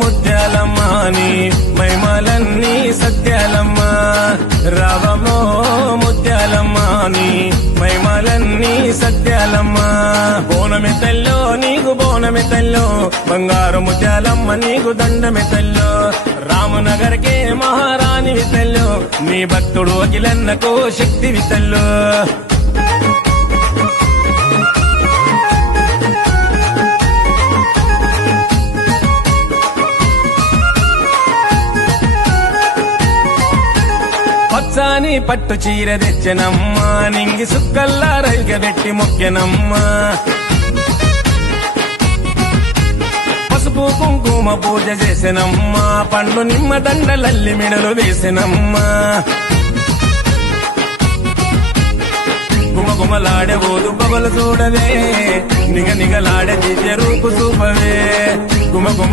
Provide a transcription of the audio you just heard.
ముత్యాలమ్మ నీ మైమలన్నీ సత్యాలమ్మ రావమో ముత్యాలమ్మ నీ మైమలన్నీ సత్యాలమ్మ బోనమి తల్లో నీకు బోనమి తల్లో బంగారు ముత్యాలమ్మ నీకు దండమి తల్లో రామనగర్కే మహారాణి వితల్లో నీ భక్తుడు అఖిలన్నకు శక్తి వితల్లో పచ్చాని పట్టు చీర తెచ్చనమ్మా నింగి సుక్కల్లా రైగబెట్టి మొక్కెనమ్మా పసుపు కుంకుమ పూజ చేసినమ్మా పండ్లు నిమ్మ దండలల్లి మిడలు వేసినమ్మా గుమగుమలాడే ఓదు బొగలు చూడవే నిగ నిగలాడే దివ్య రూపు చూపవే గుమగుమ